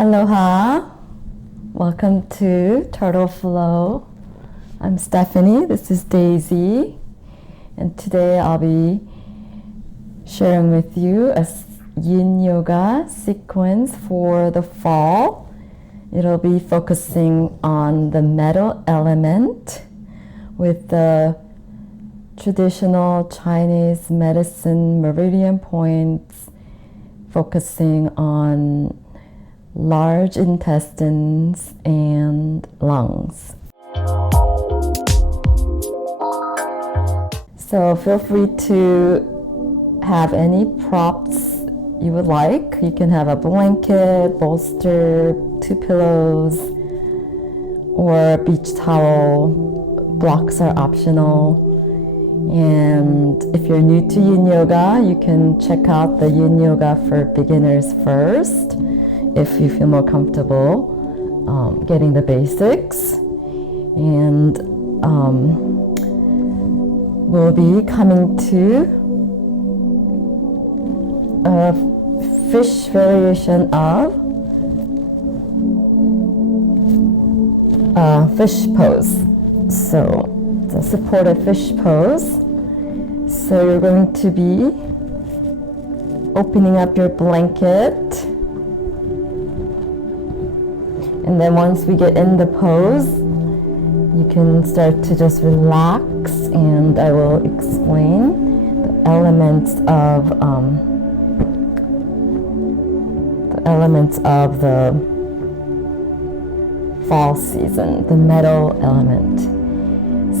Aloha, welcome to Turtle Flow. I'm Stephanie, this is Daisy, and today I'll be sharing with you a Yin Yoga sequence for the fall. It'll be focusing on the metal element with the traditional Chinese medicine meridian points, focusing on large intestines and lungs. So feel free to have any props you would like. You can have a blanket, bolster, 2 pillows, or a beach towel. Blocks are optional. And if you're new to Yin Yoga, you can check out the Yin Yoga for beginners first, if you feel more comfortable getting the basics. And we'll be coming to a fish variation of fish pose. So it's a supported fish pose. So you're going to be opening up your blanket. And then once we get in the pose, you can start to just relax, and I will explain the elements of the fall season, the metal element.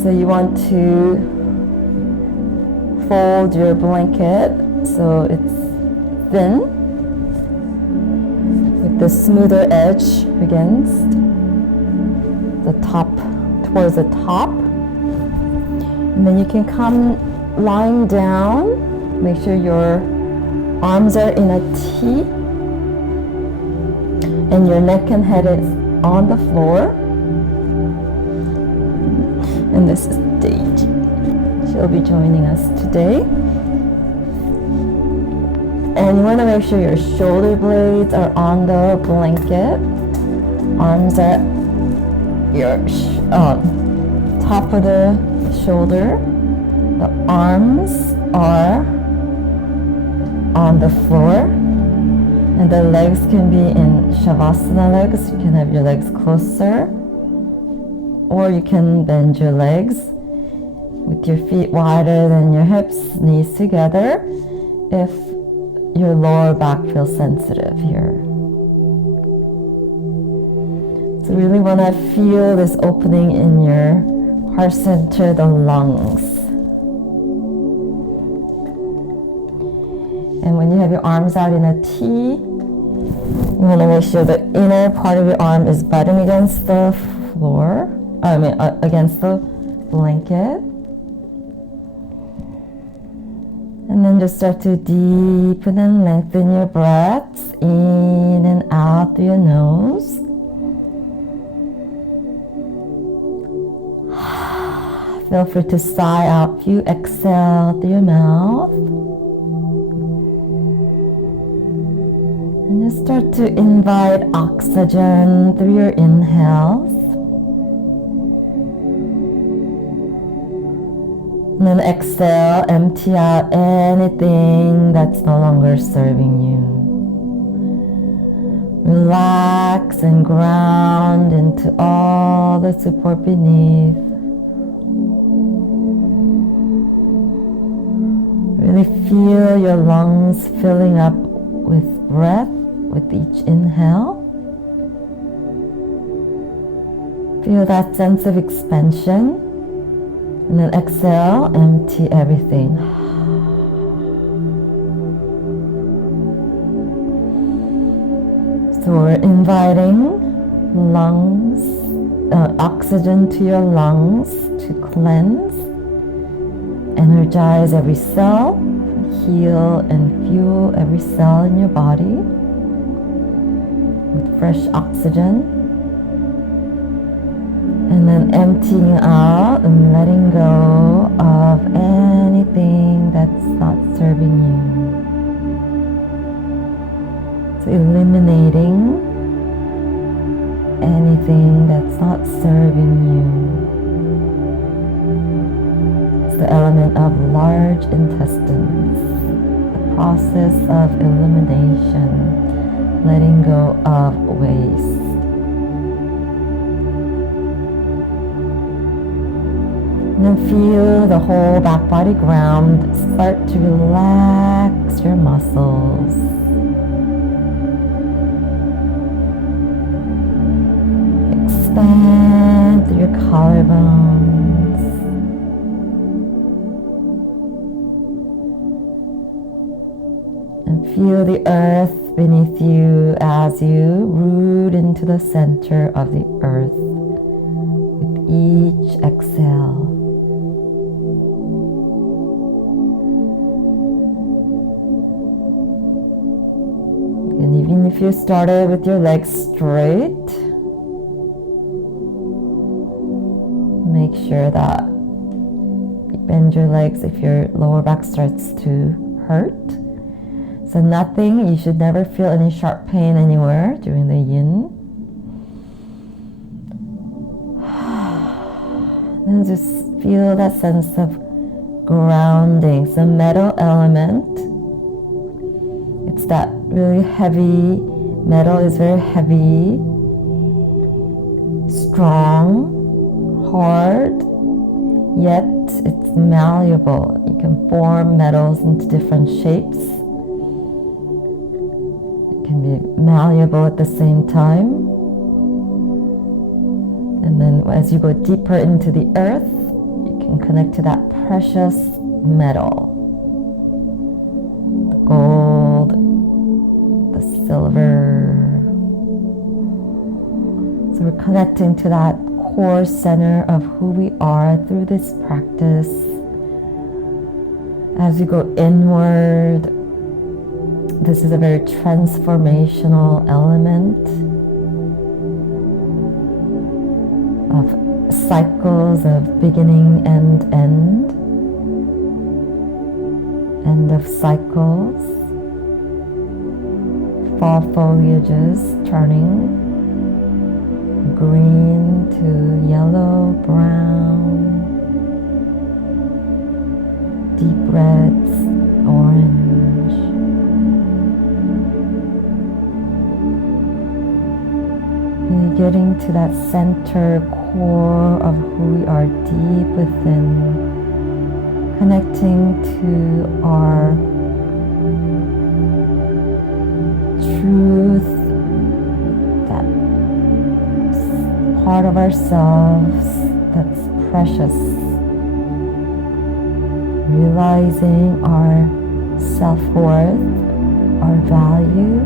So you want to fold your blanket so it's thin, with the smoother edge against the top, towards the top. And then you can come lying down. Make sure your arms are in a T and your neck and head is on the floor. And this is Daisy. She'll be joining us today. And you want to make sure your shoulder blades are on the blanket. Arms are your top of the shoulder. The arms are on the floor. And the legs can be in Savasana legs. You can have your legs closer. Or you can bend your legs with your feet wider than your hips, knees together, if your lower back feels sensitive here. So really want to feel this opening in your heart center, the lungs. And when you have your arms out in a T, you want to make sure the inner part of your arm is butting against the floor, against the blanket. And then just start to deepen and lengthen your breaths in and out through your nose. Feel free to sigh out if you exhale through your mouth. And just start to invite oxygen through your inhales. And then exhale, empty out anything that's no longer serving you. Relax and ground into all the support beneath. Really feel your lungs filling up with breath with each inhale. Feel that sense of expansion. And then exhale, empty everything. So we're inviting oxygen to your lungs to cleanse, energize every cell, heal and fuel every cell in your body with fresh oxygen. And then emptying out and letting go of anything that's not serving you. So eliminating anything that's not serving you. It's the element of large intestines, the process of elimination, letting go of waste. And then feel the whole back body ground. Start to relax your muscles. Expand through your collarbones. And feel the earth beneath you as you root into the center of the earth with each exhale. And even if you started with your legs straight, make sure that you bend your legs if your lower back starts to hurt. So nothing, you should never feel any sharp pain anywhere during the yin. And just feel that sense of grounding. So metal element, it's that really heavy, metal is very heavy, strong, hard, yet it's malleable. You can form metals into different shapes. It can be malleable at the same time. And then as you go deeper into the earth, you can connect to that precious metal. The gold, the silver. So we're connecting to that core center of who we are through this practice. As you go inward, this is a very transformational element of cycles of beginning and end of cycles, fall foliages turning green to yellow, brown, deep reds, orange. Really getting to that center core of who we are deep within, connecting to our truth, that part of ourselves that's precious, realizing our self-worth, our value.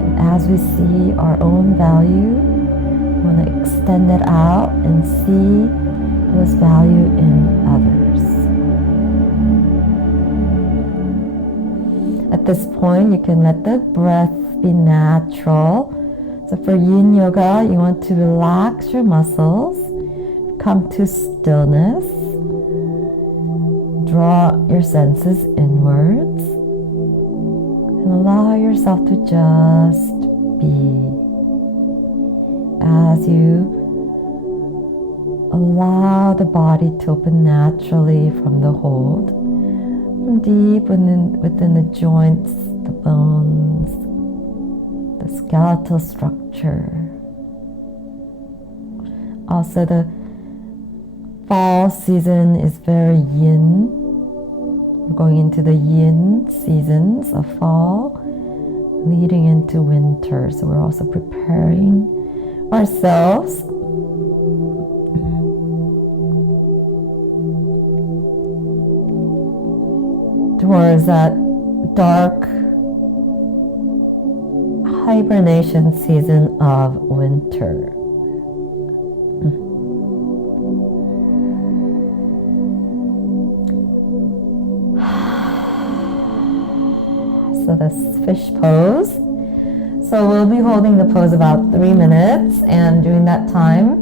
And as we see our own value, we want to extend it out and see this value in others. At this point, you can let the breath be natural. So for Yin Yoga, you want to relax your muscles, come to stillness, draw your senses inwards, and allow yourself to just be. As you allow the body to open naturally from the hold, from deep within the joints, the bones, the skeletal structure. Also, the fall season is very yin. We're going into the yin seasons of fall, leading into winter. So we're also preparing ourselves towards that dark hibernation season of winter. So this fish pose. So we'll be holding the pose about 3 minutes, and during that time,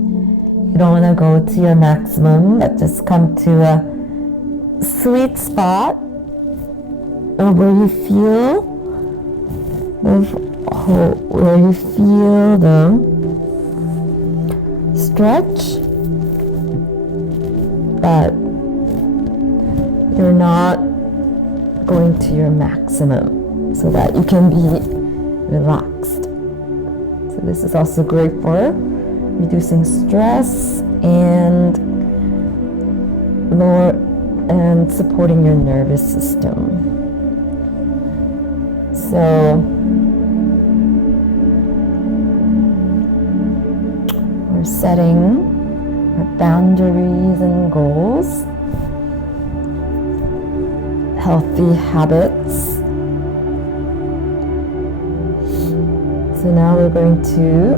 you don't want to go to your maximum, but just come to a sweet spot where you feel the stretch, but you're not going to your maximum so that you can be relaxed. So this is also great for reducing stress and supporting your nervous system. So we're setting our boundaries and goals, healthy habits. So now we're going to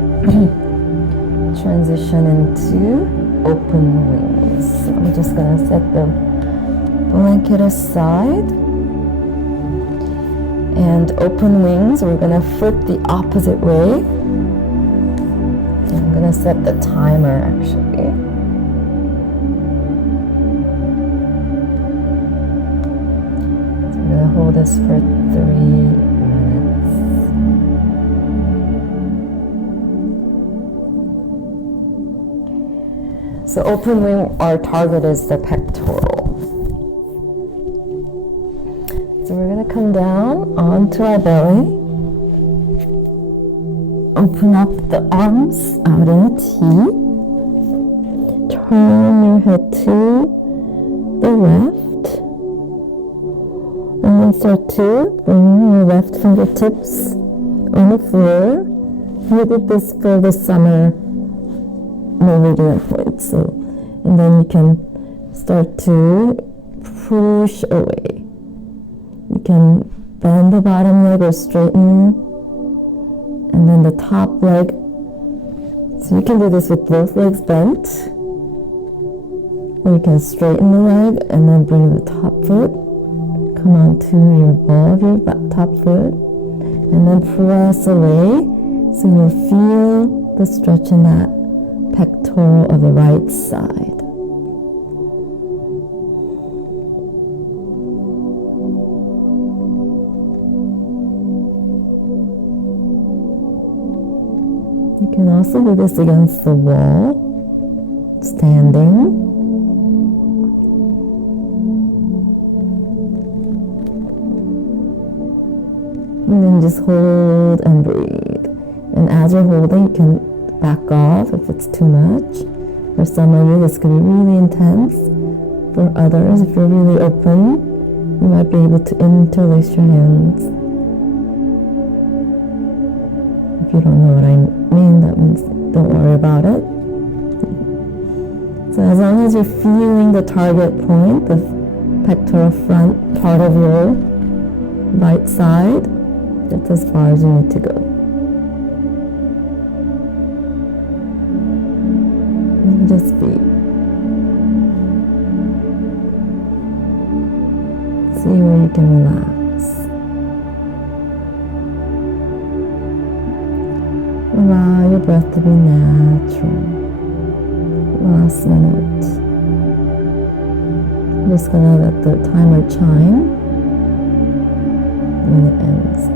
transition into open wings. So I'm just going to set the blanket aside. And open wings, we're going to flip the opposite way. I'm going to set the timer actually. So we're going to hold this for 3 minutes. So open wing, our target is the pectoral. So we're going to come down onto our belly. Open up the arms out in a T. Turn your head to the left. And then start to bring your left fingertips on the floor. We did this for the summer Meridian point. So, and then you can start to push away. You can bend the bottom leg or straighten, and then the top leg. So you can do this with both legs bent, or you can straighten the leg and then bring the top foot, come onto your ball of your top foot, and then press away. So you'll feel the stretch in that pectoral of the right side. You can also do this against the wall, standing. And then just hold and breathe. And as you're holding, you can back off if it's too much. For some of you, this can be really intense. For others, if you're really open, you might be able to interlace your hands. If you don't know what I mean, that means don't worry about it. So as long as you're feeling the target point, the pectoral front part of your right side, that's as far as you need to go. And just be. See where you can relax. Allow your breath to be natural. Last minute. I'm just gonna let the timer chime when it ends.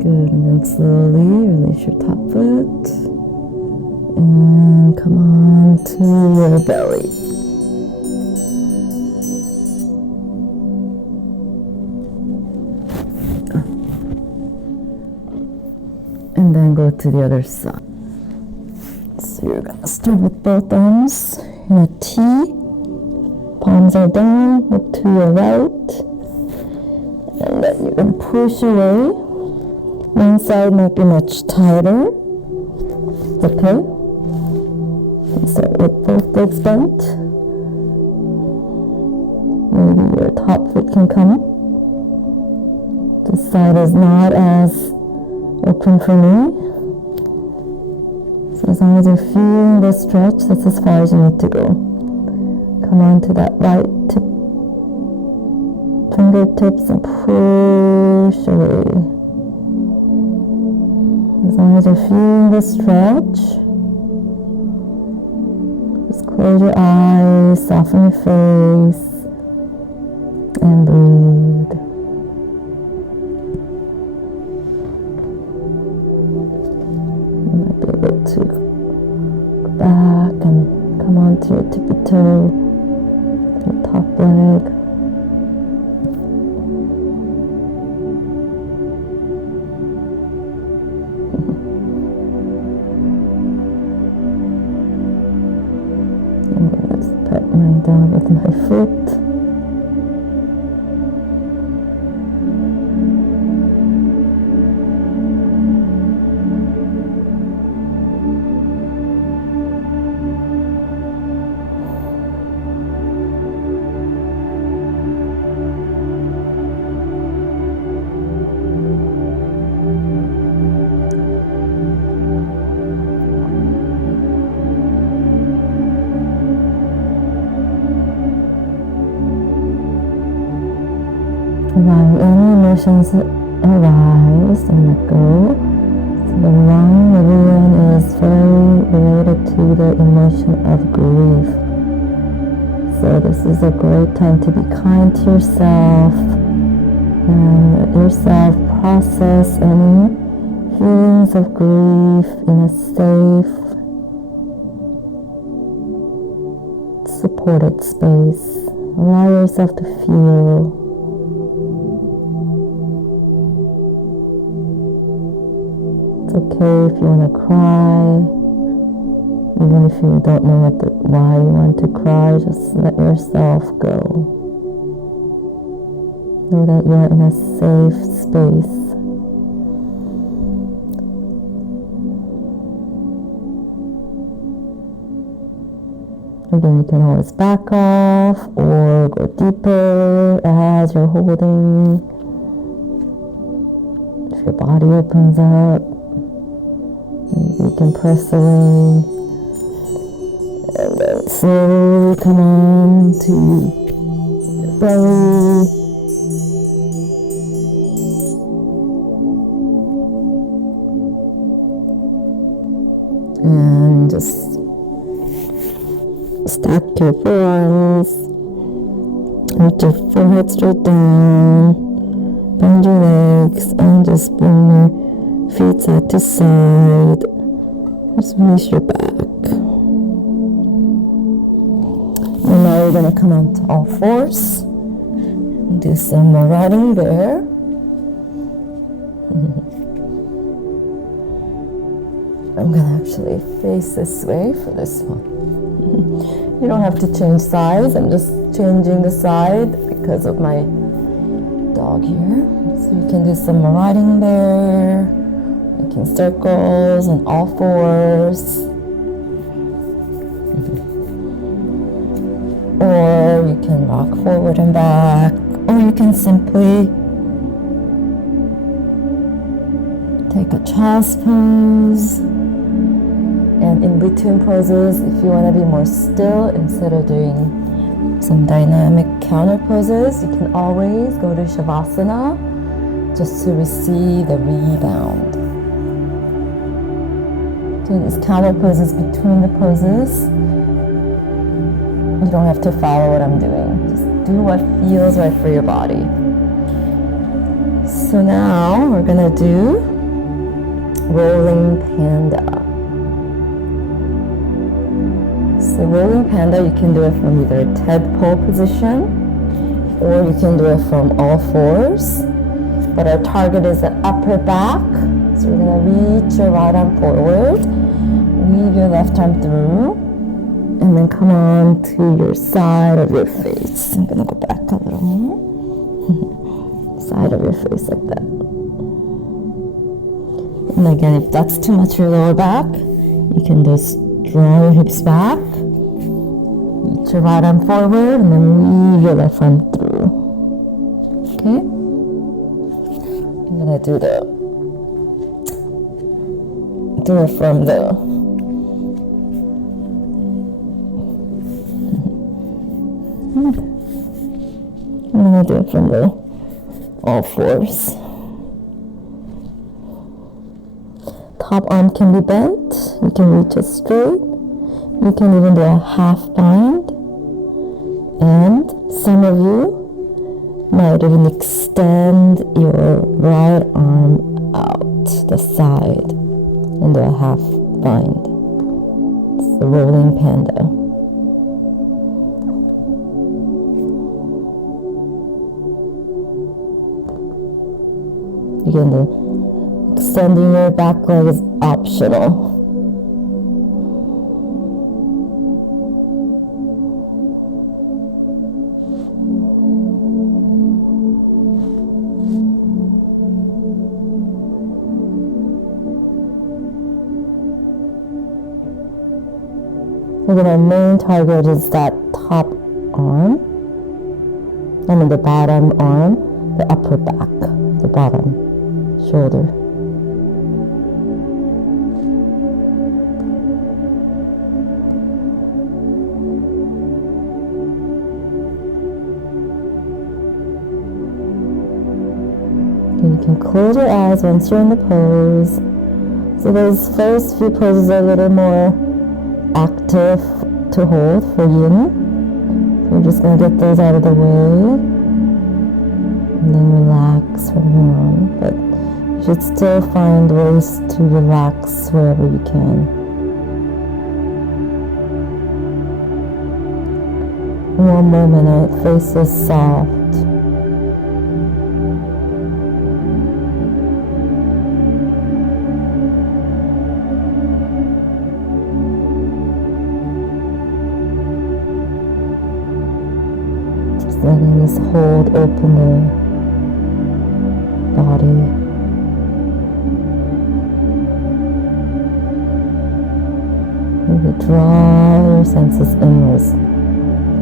Good, and then slowly release your top foot and come on to your belly. And then go to the other side. So you're gonna start with both arms in a T. Palms are down, look to your right. And then you can push away. One side might be much tighter. Okay. Start with both legs bent. Maybe your top foot can come up. This side is not as open for me. So as long as you're feeling the stretch, that's as far as you need to go. Come on to that right tip, fingertips, and push away. As long as you're feeling the stretch, just close your eyes, soften your face, and breathe. You might be able to go back and come onto your tippy toe, your top leg. I'm going to just pet my dog with my foot. Allow any emotions that arise and let go. So the lung meridian is very related to the emotion of grief. So this is a great time to be kind to yourself and let yourself process any feelings of grief in a safe, supported space. Allow yourself to feel. It's okay if you want to cry, even if you don't know why you want to cry, just let yourself go. Know that you're in a safe space. Again, you can always back off or go deeper as you're holding. If your body opens up, maybe you can press away and then slowly come on to your belly. And just stack your forearms, lift your forehead straight down, bend your legs, and just bring your feet side to side. Just release your back. And now we're going to come onto all fours and do some riding bear. I'm going to actually face this way for this one. You don't have to change sides. I'm just changing the side because of my dog here. So you can do some riding bear, making circles on all fours. Or you can rock forward and back, or you can simply take a child's pose. And in between poses, if you want to be more still, instead of doing some dynamic counter poses, you can always go to Savasana just to receive the rebound. Doing these counter poses between the poses, you don't have to follow what I'm doing. Just do what feels right for your body. So now we're gonna do rolling panda. So rolling panda, you can do it from either a tadpole position or you can do it from all fours. But our target is the upper back. So we're going to reach your right arm forward, weave your left arm through, and then come on to your side of your face. I'm going to go back a little more. Side of your face like that. And again, if that's too much for your lower back, you can just draw your hips back Reach your right arm forward and then weave your left arm through. Okay? I'm gonna do it from the I'm gonna do it from the all fours. Top arm can be bent. You can reach it straight. You can even do a half bind. And some of you might even extend your right arm out the side and do a half bind. It's the rolling panda. Again, the extending your back leg is optional. Again, our main target is that top arm, the bottom arm, the upper back, the bottom shoulder. And you can close your eyes once you're in the pose. So those first few poses are a little more active to hold for yin. So we're just going to get those out of the way and then relax from here on. But you should still find ways to relax wherever you can. One more minute, face is soft. Letting this hold open the body. Maybe draw your senses inwards.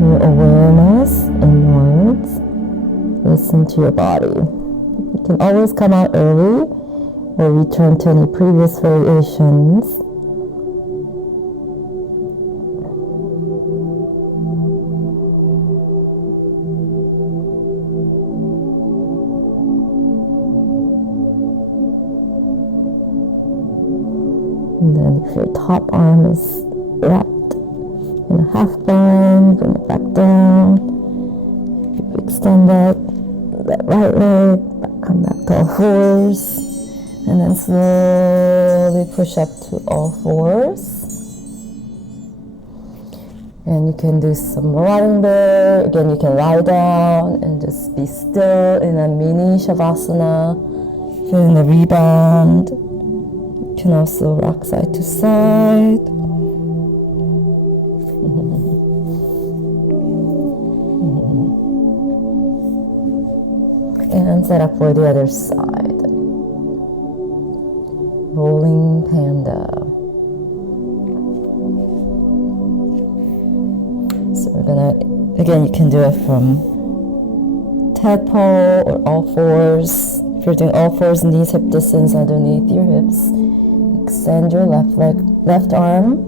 Your awareness inwards. Listen to your body. You can always come out early or return to any previous variations. And then if your top arm is wrapped in a half bind, bring it back down. You extend that right leg, come back to all fours. And then slowly push up to all fours. And you can do some rotting there. Again, you can lie down and just be still in a mini Savasana. Feeling the rebound. You can also rock side to side. And set up for the other side. Rolling panda. So we're gonna, again, you can do it from tadpole or all fours. If you're doing all fours, knees hip distance underneath your hips. Extend your left leg, left arm.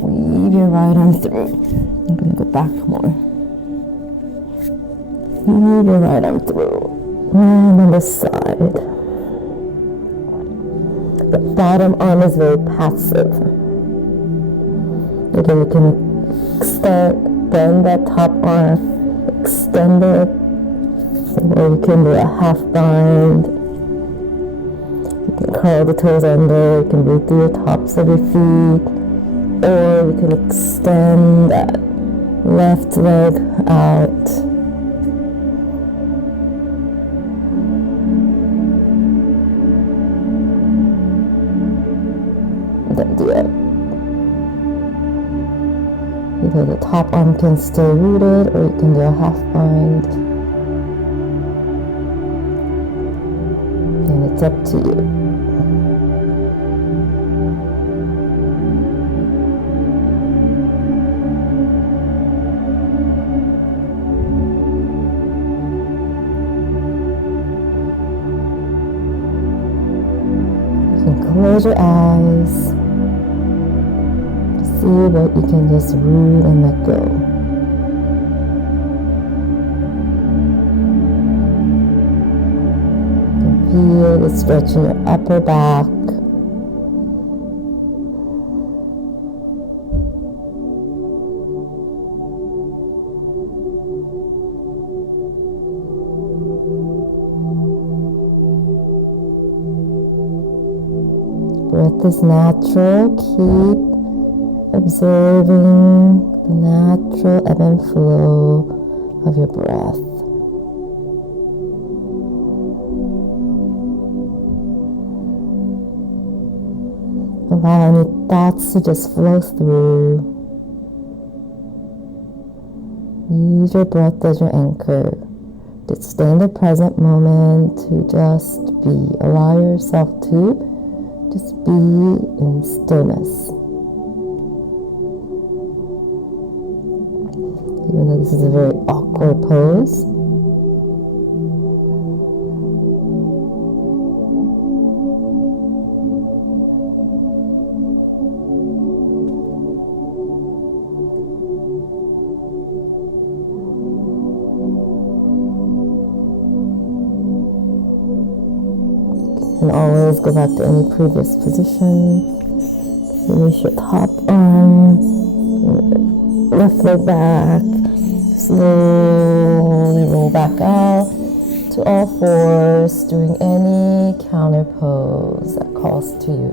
Weave your right arm through. I'm gonna go back more. Weave your right arm through. And on the side. The bottom arm is very passive. Again, you can extend, bend that top arm, extend it. Or you can do a half bind. You can curl the toes under, you can breathe through the tops of your feet. Or you can extend that left leg out. Then do it. Either the top arm can stay rooted or you can do a half bind. And it's up to you. close your eyes. See what you can just root and let go. You can feel the stretch in your upper back. Breath is natural. Keep observing the natural ebb and flow of your breath. Allow any thoughts to just flow through. Use your breath as your anchor. To stay in the present moment, to just be. Allow yourself to just be in stillness. Even though this is a very awkward pose. And always go back to any previous position. Release your top arm, left leg back, slowly roll back out to all fours, doing any counter pose that calls to you.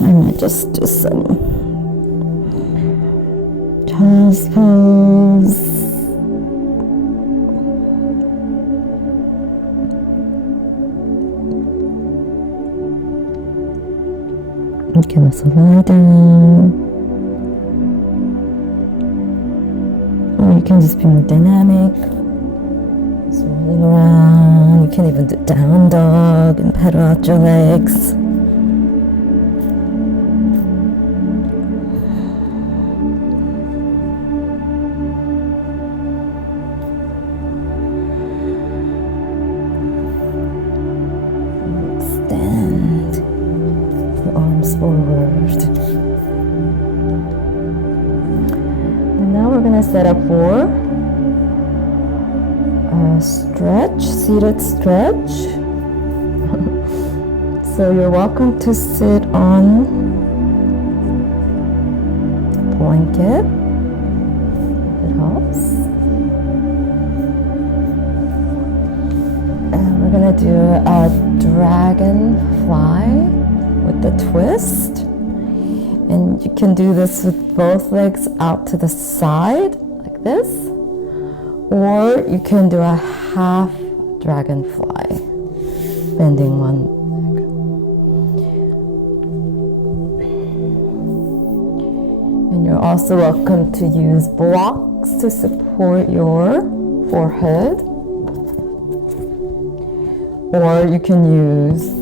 I might just do some child's pose. You can also lie down, or you can just be more dynamic, just rolling around. You can even do down dog and pedal out your legs. Forward. And now we're going to set up for a stretch, seated stretch. So you're welcome to sit on a blanket if it helps. And we're going to do a dragonfly with the twist, and you can do this with both legs out to the side like this, or you can do a half dragonfly, bending one leg. And you're also welcome to use blocks to support your forehead, or you can use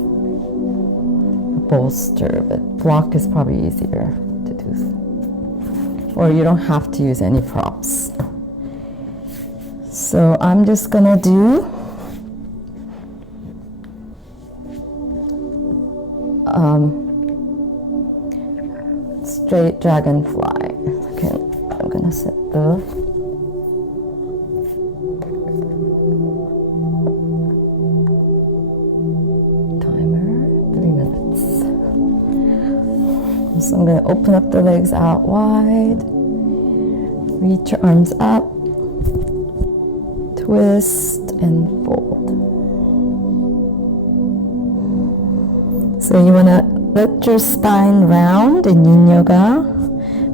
bolster, but block is probably easier to do. Or you don't have to use any props. So I'm just gonna do straight dragonfly. Okay, I'm gonna set the So I'm going to open up the legs out wide, reach your arms up, twist and fold. So you want to let your spine round in Yin Yoga,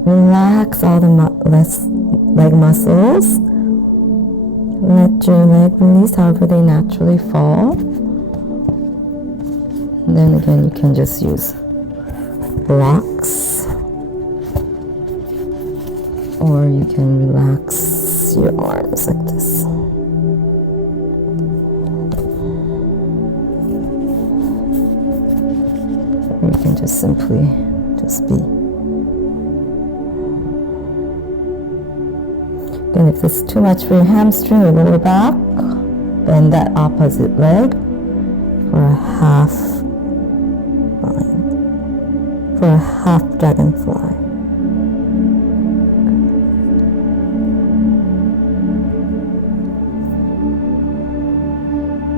relax all the leg muscles, let your leg release however they naturally fall. And then again you can just use blocks, or you can relax your arms like this. Or you can just simply just be. Again, if this is too much for your hamstring or lower back, bend that opposite leg for a half bind, for a half dragonfly.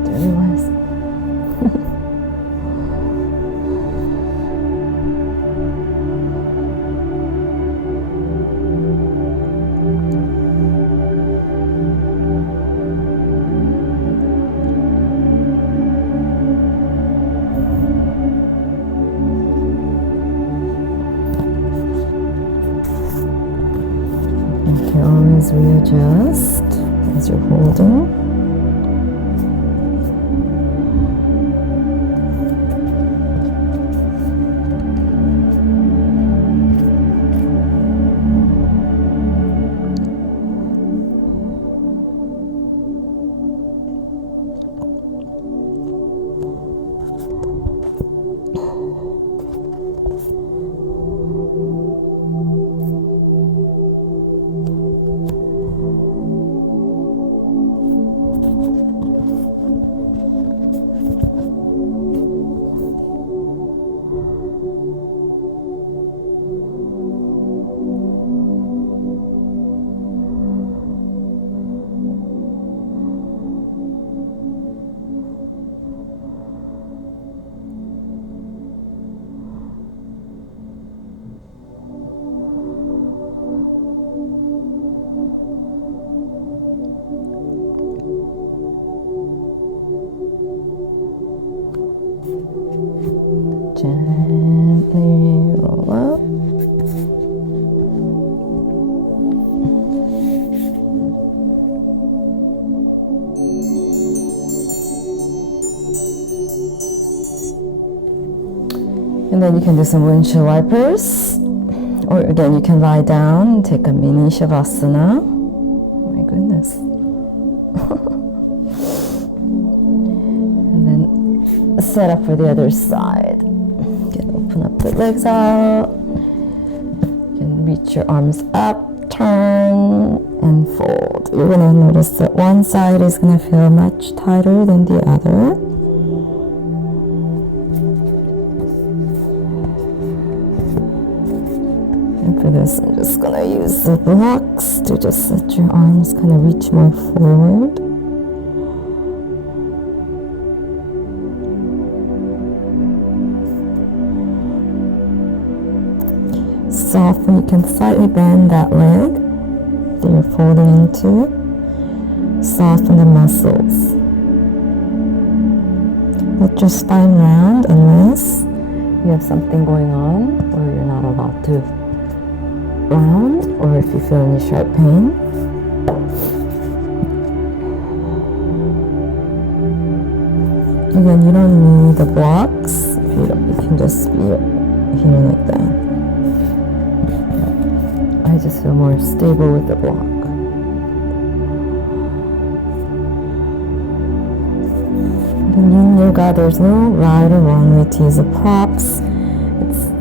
Dirty ones. Okay, always readjust as you're holding. Gently roll up. And then you can do some windshield wipers. Or again, you can lie down and take a mini Savasana. Oh my goodness. And then set up for the other side. Open up the legs out. You can reach your arms up, turn, and fold. You're going to notice that one side is going to feel much tighter than the other. And for this, I'm just going to use the blocks to just let your arms kind of reach more forward. Soften, you can slightly bend that leg that you're folding into. Soften the muscles. Let your spine round unless you have something going on or you're not allowed to round, or if you feel any sharp pain. Again, you don't need the blocks. If you don't, you can just be here like that. I just feel more stable with the block. In Yin Yoga, there's no right or wrong way to use the props.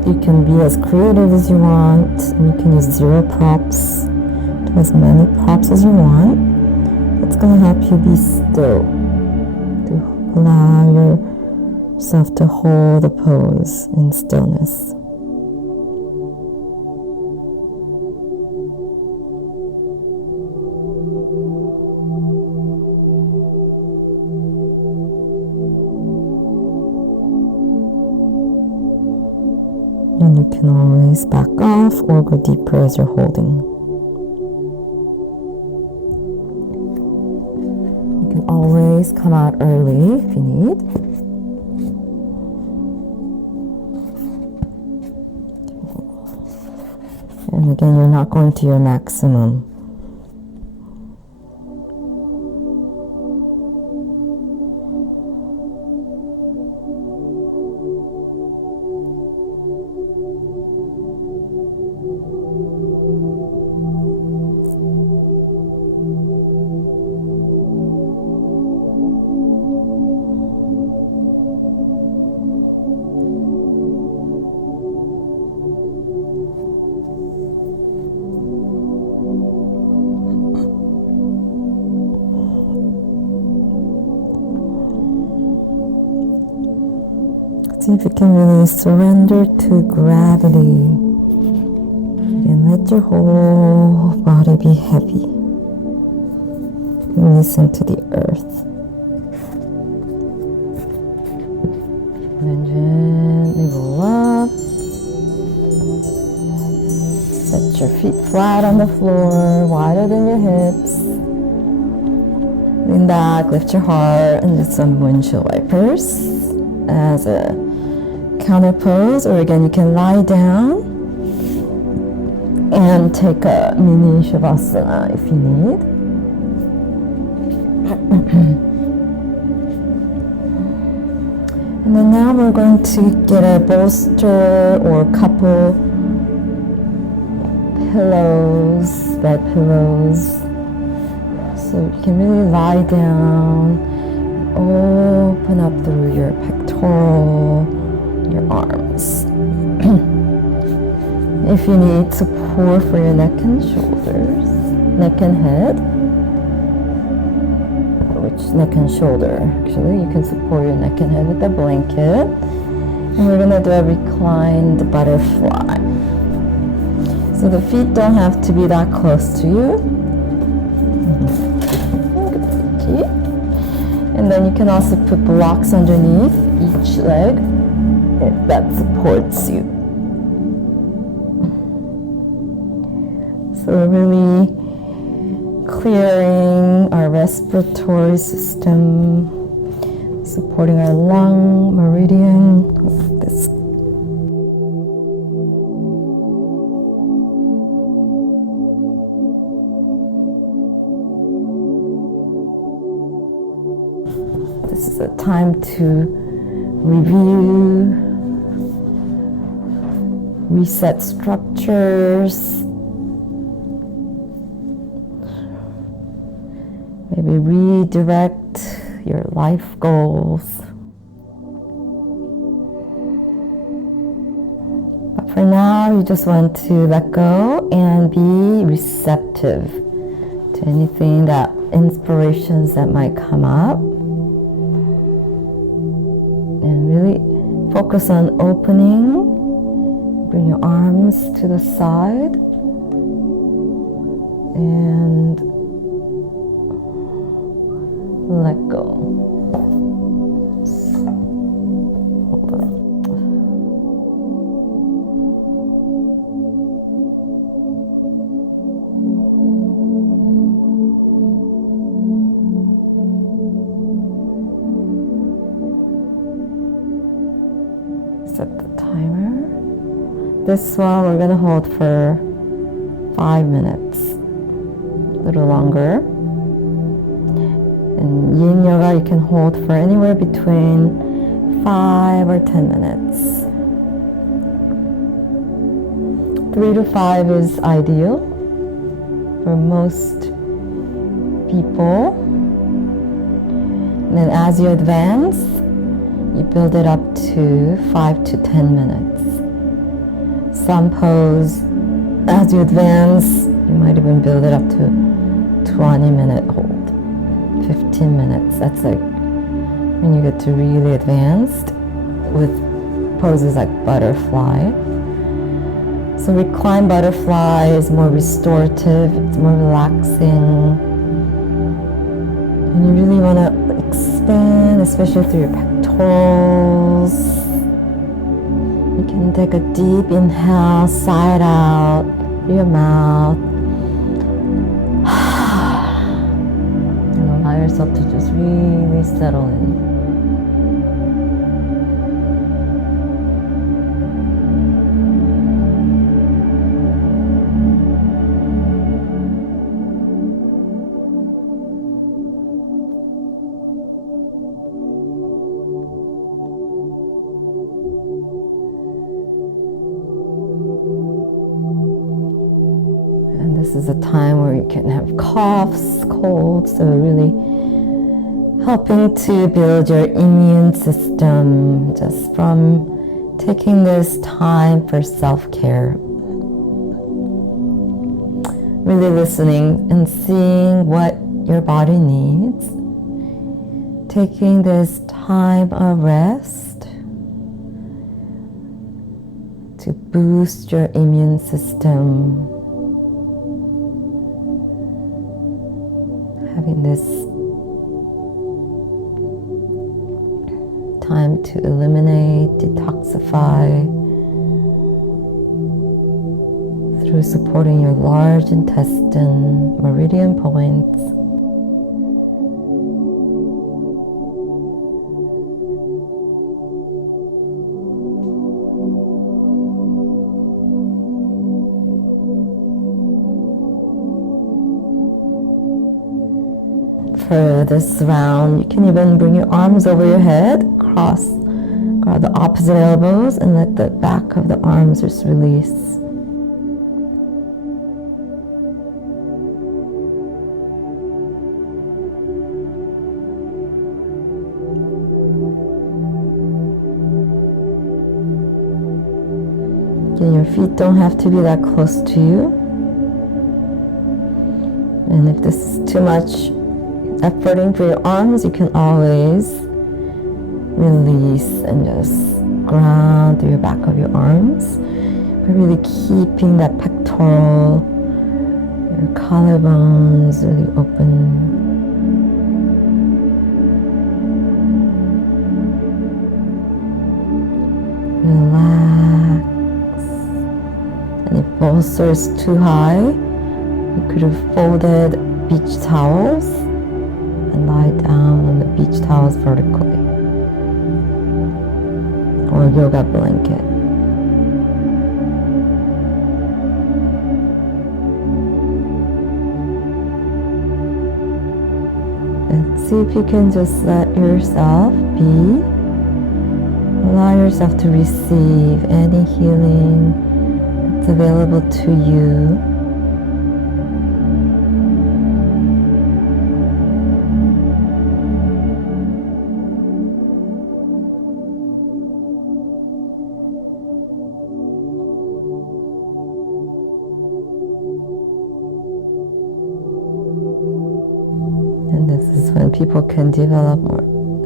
You can be as creative as you want, and you can use 0 props to as many props as you want. It's going to help you be still, to allow yourself to hold the pose in stillness. And you can always back off or go deeper as you're holding. You can always come out early if you need. And again, you're not going to your maximum. See if you can really surrender to gravity and let your whole body be heavy. Listen to the earth. And gently roll up. Set your feet flat on the floor, wider than your hips. Lean back, lift your heart, and do some windshield wipers as a counter pose. Or again, you can lie down and take a mini Savasana if you need. And then now we're going to get a bolster or couple pillows, bed pillows, so you can really lie down, open up through your pectoral, your arms. If you need support for your neck and shoulders, neck and head, neck and shoulder. Actually, you can support your neck and head with a blanket. And we're gonna do a reclined butterfly. So the feet don't have to be that close to you. And then you can also put blocks underneath each leg if that supports you. So we're really clearing our respiratory system, supporting our lung meridian with this. This is a time to review, reset structures, maybe redirect your life goals. But for now, you just want to let go and be receptive to anything that inspirations that might come up. And really focus on opening. Bring your arms to the side. And let go. Hold on. Set the timer. This one we're going to hold for 5 minutes, a little longer. In Yin Yoga, you can hold for anywhere between 5 or 10 minutes. 3 to 5 is ideal for most people. And then as you advance, you build it up to 5 to 10 minutes. Some pose, as you advance, you might even build it up to 20-minute hold. 15 minutes. That's like when you get to really advanced with poses like butterfly. So reclined butterfly is more restorative, it's more relaxing. And you really want to expand, especially through your pectorals. You can take a deep inhale, sigh it out through your mouth. Allow yourself to just really settle in. And this is a time where you can have coughs, colds, so really helping to build your immune system just from taking this time for self-care. Really listening and seeing what your body needs. Taking this time of rest to boost your immune system. Having this time to eliminate, detoxify through supporting your large intestine, meridian points. For this round, you can even bring your arms over your head, grab the opposite elbows, and let the back of the arms just release. Again, your feet don't have to be that close to you. And if this is too much efforting for your arms, you can always release and just ground through your back of your arms. But really keeping that pectoral, your collarbones really open. Relax. And if bolster is too high, you could have folded beach towels and lie down on the beach towels vertically, or a yoga blanket. And see if you can just let yourself be. Allow yourself to receive any healing that's available to you. And this is when people can develop more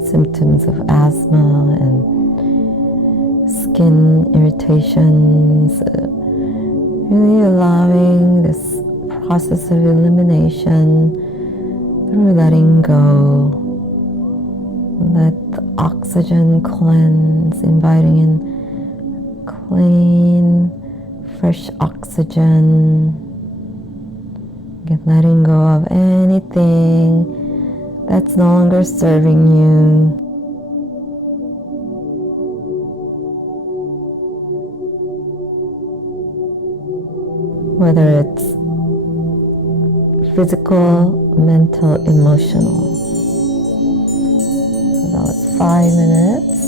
symptoms of asthma and skin irritations, really allowing this process of elimination through letting go. Let the oxygen cleanse, inviting in clean, fresh oxygen. Again, letting go of anything that's no longer serving you. Whether it's physical, mental, emotional. So that was 5 minutes.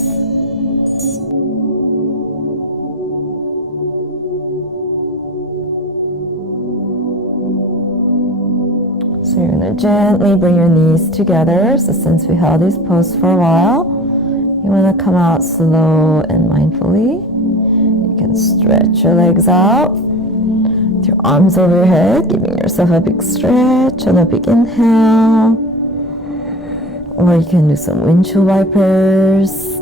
So you're going to gently bring your knees together. So since we held this pose for a while, you want to come out slow and mindfully. You can stretch your legs out. With your arms over your head, giving yourself a big stretch and a big inhale. Or you can do some windshield wipers.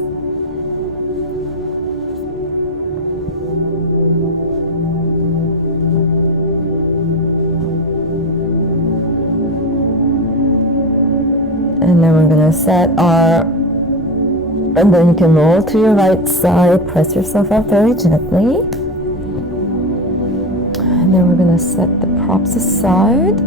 And then we're going to set our, and then you can roll to your right side, press yourself up very gently. And then we're going to set the props aside.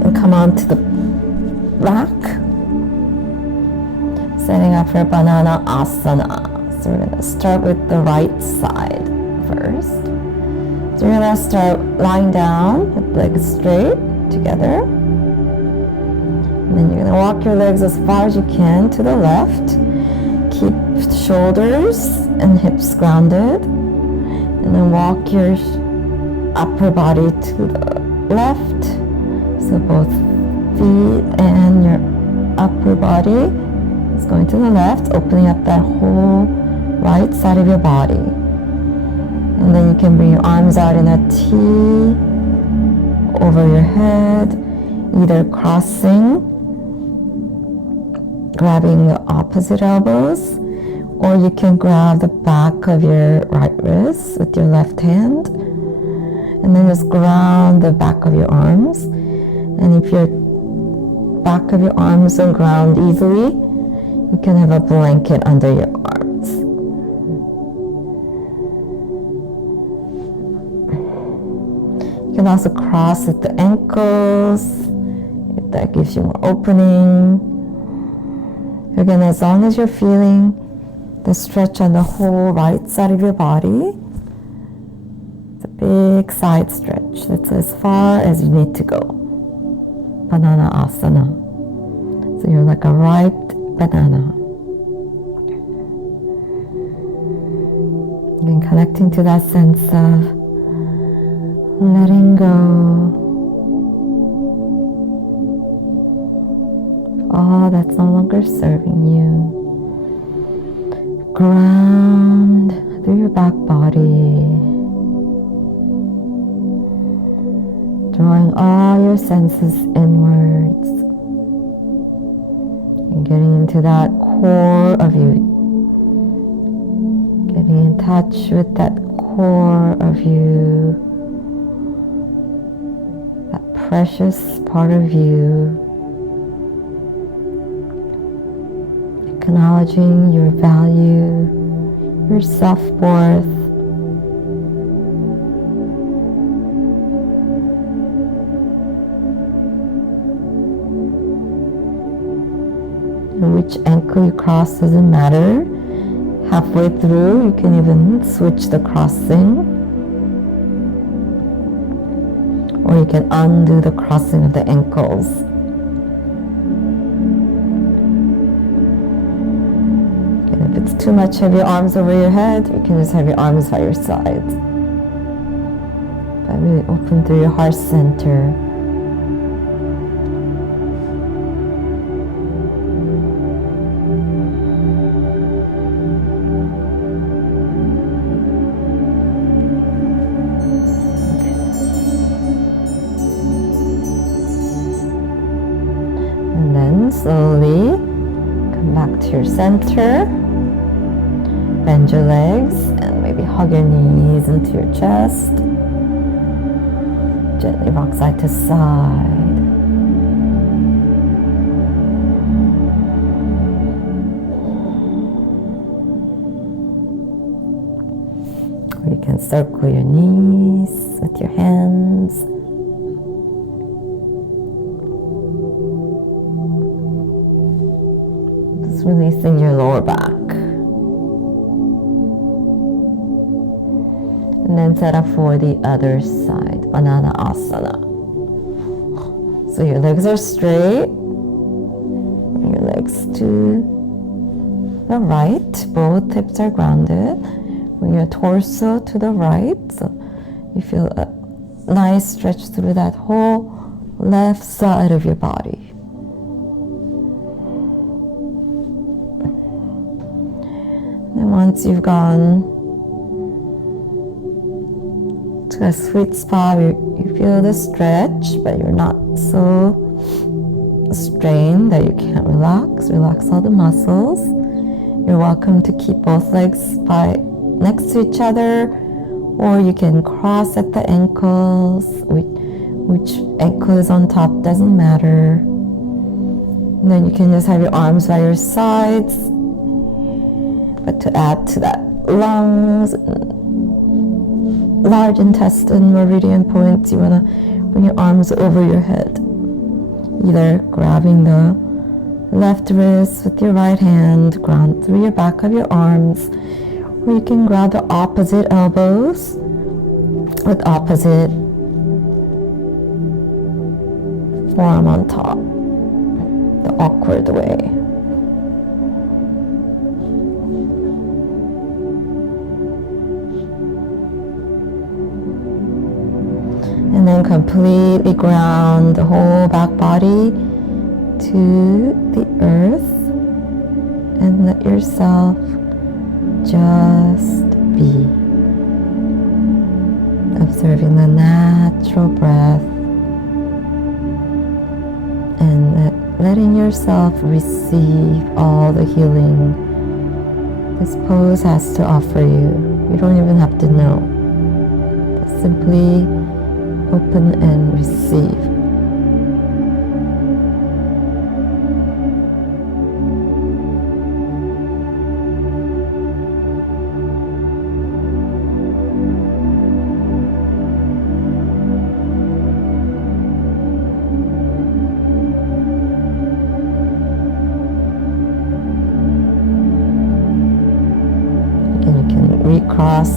And come on to the back. Setting up for banana asana. So we're going to start with the right side first. So you're going to start lying down with legs straight together. And then you're going to walk your legs as far as you can to the left. Keep shoulders and hips grounded. And then walk your upper body to the left. So both feet and your upper body is going to the left, opening up that whole right side of your body. And then you can bring your arms out in a T over your head. either crossing, grabbing the opposite elbows, or you can grab the back of your right wrist with your left hand, and then just ground the back of your arms. And if your back of your arms don't ground easily, you can have a blanket under your arms. You can also cross at the ankles, if that gives you more opening. Again, as long as you're feeling the stretch on the whole right side of your body, it's a big side stretch. That's as far as you need to go. Banana Asana. So you're like a ripe banana. And connecting to that sense of letting go all that's no longer serving you. Ground through your back body, drawing all your senses inwards and getting into that core of you, getting in touch with that core of you, that precious part of you, acknowledging your value, your self-worth, and which ankle you cross doesn't matter. Halfway through, you can even switch the crossing, or you can undo the crossing of the ankles. And if it's too much, have your arms over your head. You can just have your arms by your sides. But really open through your heart center. Slowly come back to your center, bend your legs and maybe hug your knees into your chest. Gently rock side to side. Or you can circle your knees with your hands. Releasing your lower back. And then set up for the other side, Banana Asana. So your legs are straight. Bring your legs to the right. Both hips are grounded. Bring your torso to the right. So you feel a nice stretch through that whole left side of your body. And once you've gone to a sweet spot, you feel the stretch, but you're not so strained that you can't relax. Relax all the muscles. You're welcome to keep both legs next to each other, or you can cross at the ankles. Which ankle is on top doesn't matter. And then you can just have your arms by your sides. But to add to that, lungs, large intestine, meridian points, you want to bring your arms over your head. Either grabbing the left wrist with your right hand, ground through your back of your arms, or you can grab the opposite elbows with opposite forearm on top, the awkward way. And then completely ground the whole back body to the earth and let yourself just be. Observing the natural breath and letting yourself receive all the healing this pose has to offer you. You don't even have to know. Simply open and receive. Recross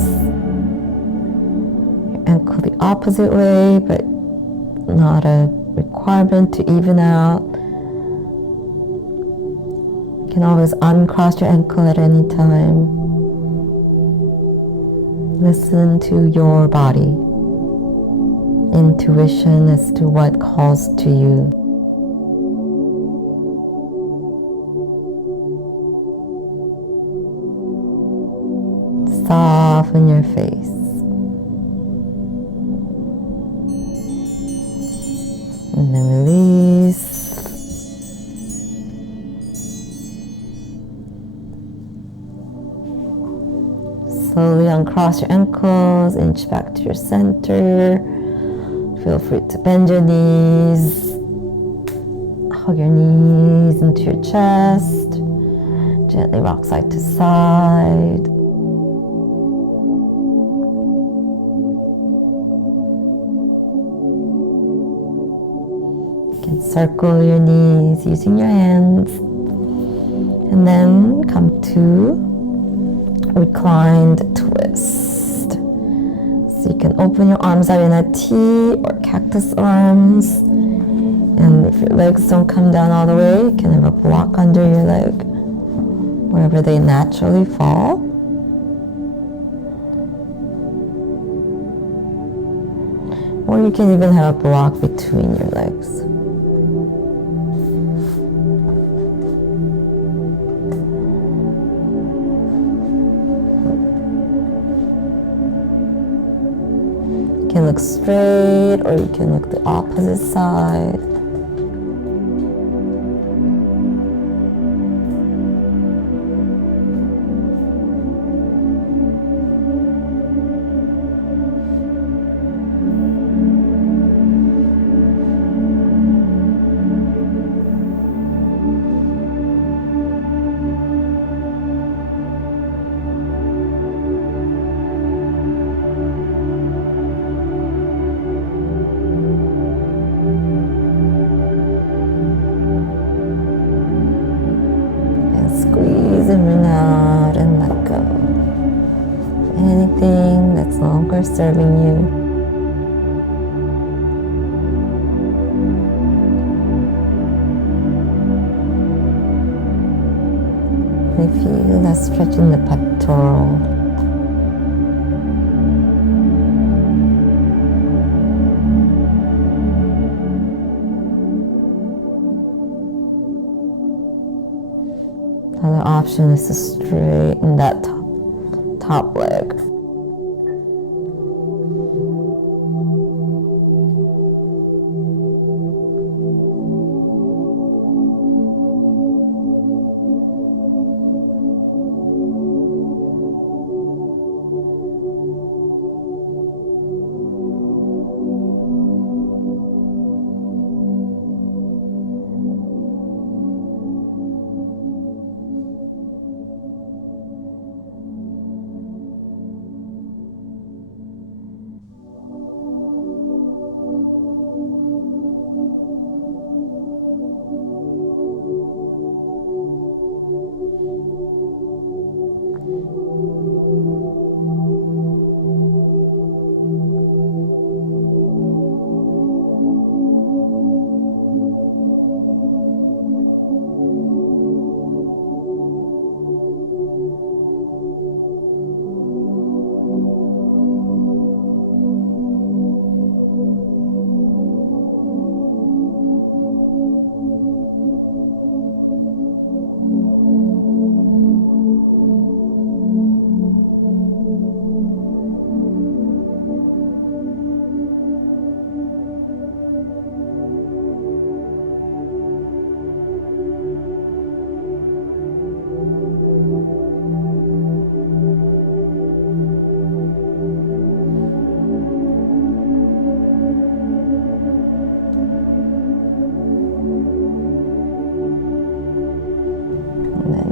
your ankle the opposite way, but not a requirement to even out. You can always uncross your ankle at any time. Listen to your body. Intuition as to what calls to you. Soften your face. And then release. Slowly uncross your ankles, inch back to your center. Feel free to bend your knees. Hug your knees into your chest. Gently rock side to side. You can circle your knees using your hands. And then come to Reclined Twist. So you can open your arms out in a T or cactus arms. And if your legs don't come down all the way, you can have a block under your leg, wherever they naturally fall. Or you can even have a block between your legs. You can look straight, or you can look the opposite side. Squeeze and bring out and let go. Anything that's no longer serving you. We feel that stretch in the pectoral. Another option is to straighten that top leg.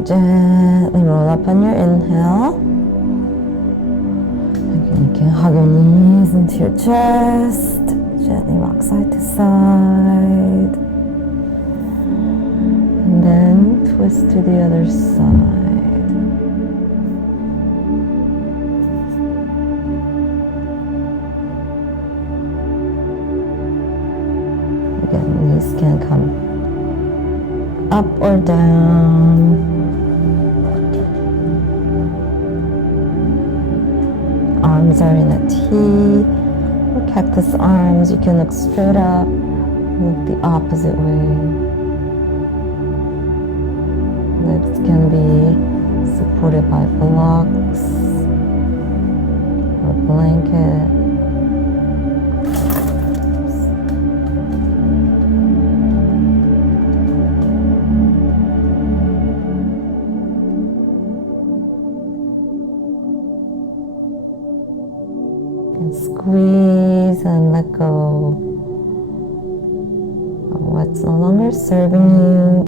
Gently roll up on your inhale. Again, you can hug your knees into your chest. Gently rock side to side. And then twist to the other side. Again, knees can come up or down. Arms are in a T or cactus arms. You can look straight up, look the opposite way. Legs can be supported by blocks or blanket. Squeeze and let go of what's no longer serving you.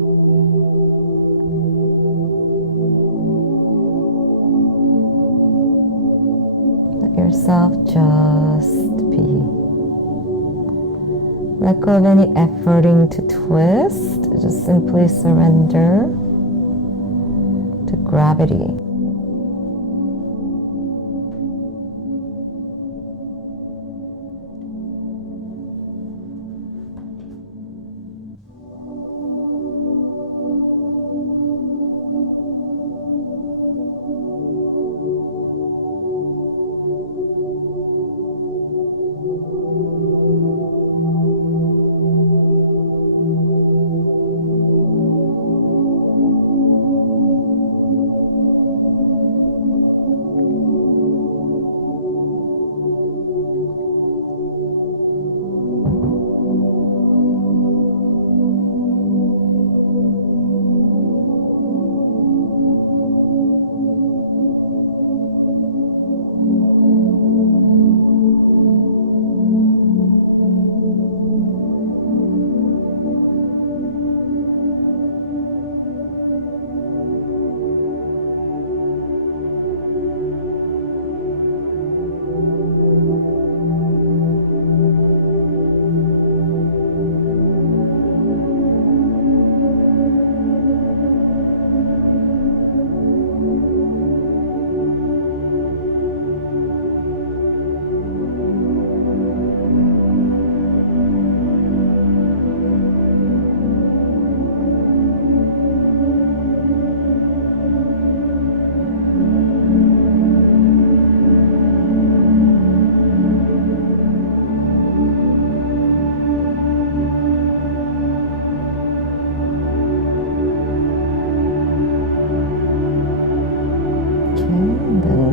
Let yourself just be. Let go of any efforting to twist. Just simply surrender to gravity.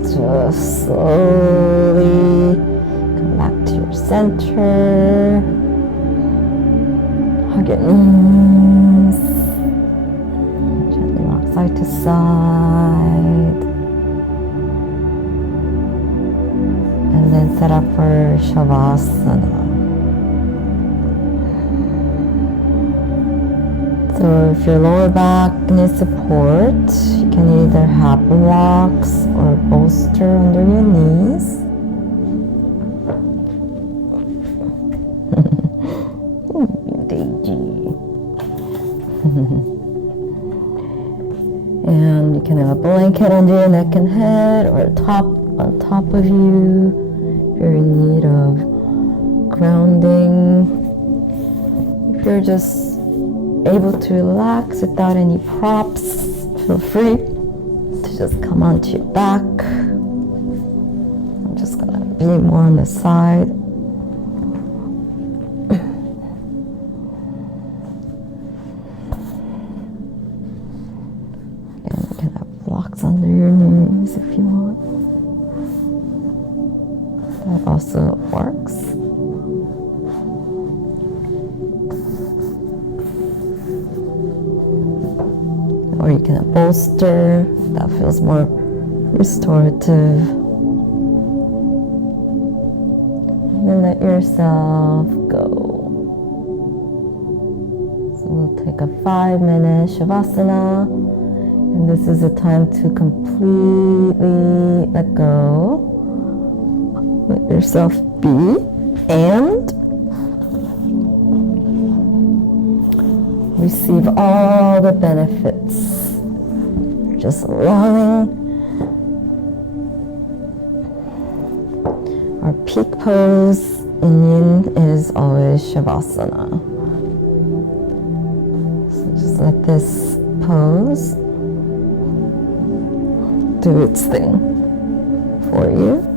Just slowly come back to your center. Hug your knees. Gently rock side to side. And then set up for Savasana. So if your lower back needs support, you can either have blocks or bolster under your knees. And you can have a blanket under your neck and head or on top of you if you're in need of grounding. If you're just able to relax without any props, feel free to just come onto your back. I'm just gonna be more on the side. And you can have blocks under your knees if you want. That also works. Or you can have bolster, that feels more restorative. And then let yourself go. So we'll take a 5-minute Savasana. And this is a time to completely let go. Let yourself be. And receive all the benefits. Just allowing our peak pose in Yin is always Savasana. So just let this pose do its thing for you.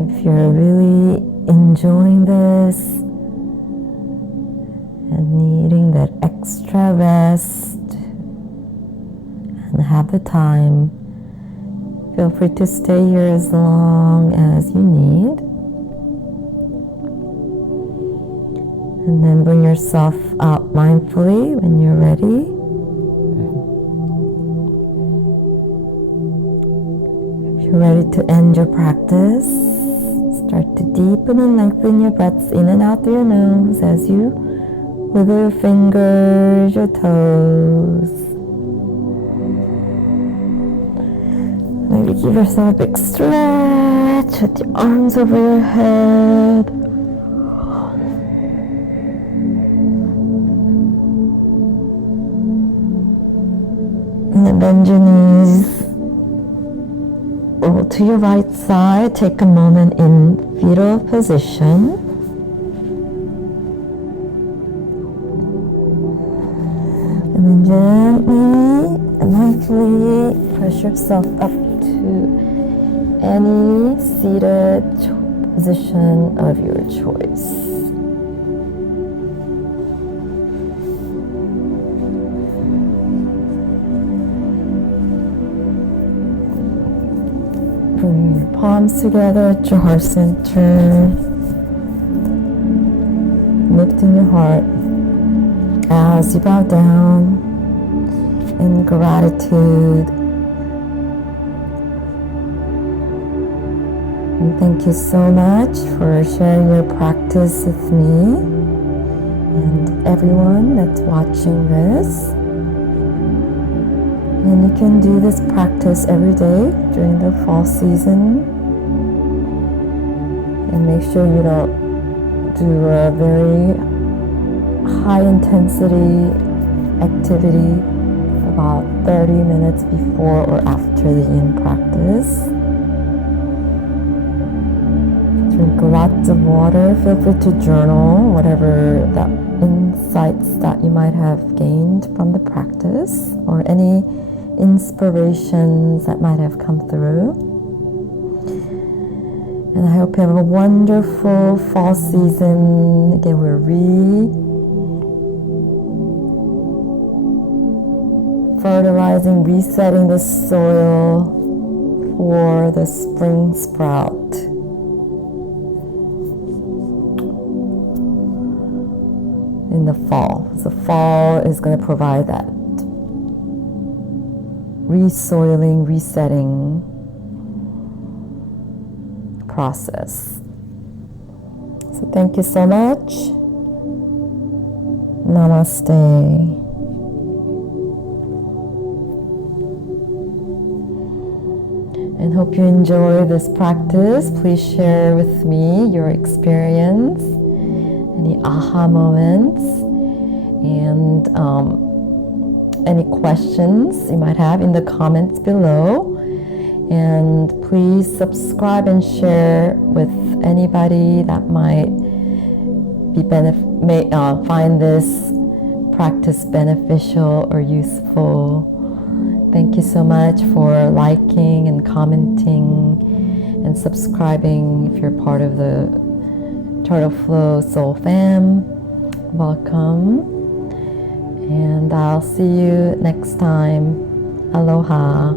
If you're really enjoying this and needing that extra rest and have the time, feel free to stay here as long as you need. And then bring yourself up mindfully when you're ready. If you're ready to end your practice, start to deepen and lengthen your breaths in and out through your nose as you wiggle your fingers, your toes. Maybe give yourself a big stretch with your arms over your head. And then bend your knees. Roll to your right side. Take a moment in fetal position. And then gently and mindfully press yourself up to any seated position of your choice. Bring your palms together at your heart center. Lifting your heart as you bow down in gratitude. And thank you so much for sharing your practice with me and everyone that's watching this. And you can do this practice every day during the fall season. And make sure you don't do a very high intensity activity about 30 minutes before or after the yin practice. Drink lots of water. Feel free to journal whatever the insights that you might have gained from the practice or any inspirations that might have come through. And I hope you have a wonderful fall season. Again, we're fertilizing, resetting the soil for the spring sprout. In the fall. So fall is going to provide that resoiling, resetting process. So thank you so much. Namaste. And hope you enjoy this practice. Please share with me your experience, any aha moments, and any questions you might have in the comments below. And please subscribe and share with anybody that might be find this practice beneficial or useful. Thank you so much for liking and commenting and subscribing if you're part of the Turtle Flow Soul Fam. Welcome. And I'll see you next time. Aloha.